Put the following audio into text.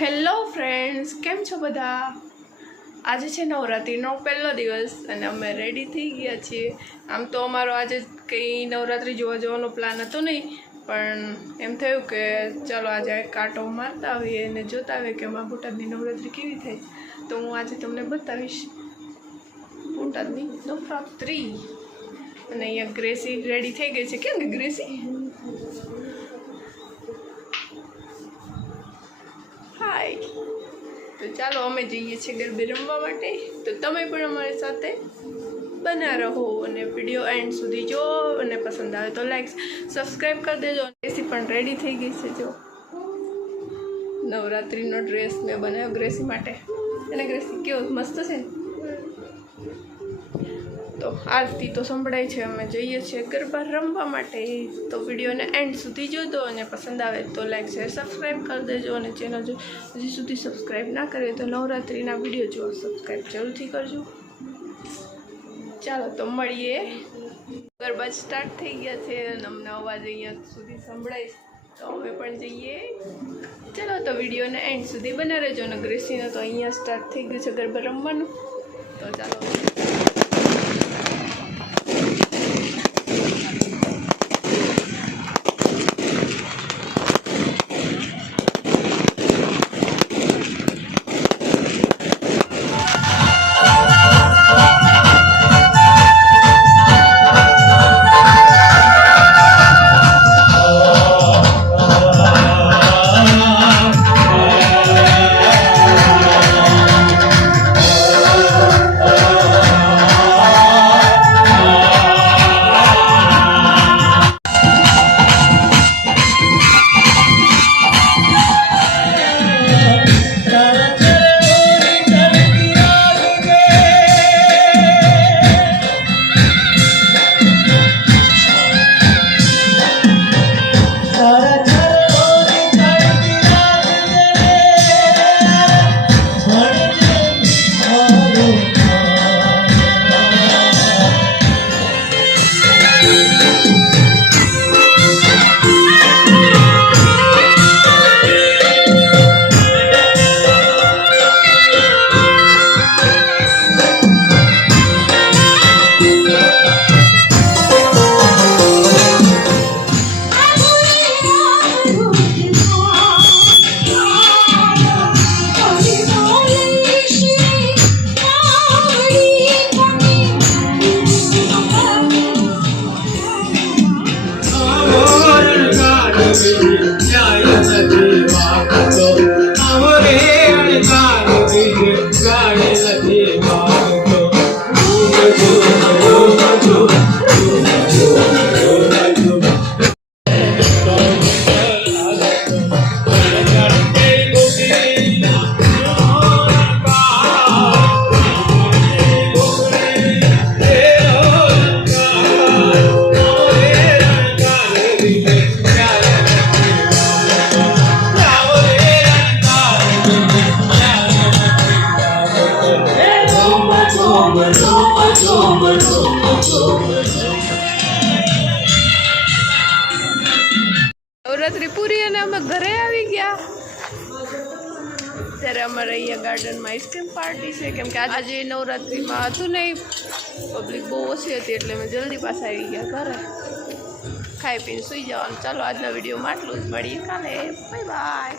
Hello friends, કેમ છો બધા? આજે છે નવરાત્રિનો પહેલો દિવસ અને અમે રેડી થઈ ગયા છીએ. આમ તો અમારો આજે કંઈ નવરાત્રિ જોવા જવાનો પ્લાન હતો નહીં, પણ એમ થયું કે ચાલો આજે કાંટો મારતા આવીએ અને જોતા આવીએ કે અમારા બોટાદની નવરાત્રિ કેવી થાય તો હું આજે તમને બતાવીશ બોટાદની નવરાત્રિ. અને અહીંયા ગ્રેસી રેડી થઈ ગઈ છે. કેમ કે ગ્રેસી? તો ચાલો અમે જઈએ છીએ ગરબે રમવા માટે. તો તમે પણ અમારી સાથે બના રહો અને વીડિયો એન્ડ સુધી જો અને પસંદ આવે તો લાઈક સબસ્ક્રાઈબ કરી દેજો એસી પણ રેડી થઈ ગઈ છે જો. નવરાત્રિનો ડ્રેસ મેં બનાવ્યો ગ્રેસી માટે. અને ગ્રેસી કેવો મસ્ત છે ને? તો આરતી તો સંભળાય છે, અમે જઈએ છીએ ગરબા રમવા માટે. તો વિડીયોને એન્ડ સુધી જોજો અને પસંદ આવે તો લાઈક શેર સબસ્ક્રાઈબ કરી દેજો અને ચેનલ જો હજી સુધી સબસ્ક્રાઈબ ના કરીએ તો નવરાત્રિના વીડિયો જોવા સબસ્ક્રાઈબ જરૂરથી કરજો. ચાલો તો મળીએ. ગરબા સ્ટાર્ટ થઈ ગયા છે અને અમને અવાજ અહીંયા સુધી સંભળાય. તો અમે પણ જઈએ. ચાલો તો વિડીયોને એન્ડ સુધી બના રહેજો. અને ગ્રેસીનો તો અહીંયા સ્ટાર્ટ થઈ ગયું છે ગરબા રમવાનું. તો ચાલો. देवा નવરાત્રિ પૂરી અને અમે ઘરે આવી ગયા. ત્યારે અમારે અહીંયા ગાર્ડનમાં આઈસ્ક્રીમ પાર્ટી છે. કેમ કે આજે નવરાત્રિમાં હતું નહીં. પબ્લિક બહુ ઓછી હતી એટલે અમે જલ્દી પાછા આવી ગયા ઘરે. ખાઈ પીને સૂઈ જવાનું. ચાલો, આજના વિડીયોમાં આટલું જ. મળીએ કાલે. Bye bye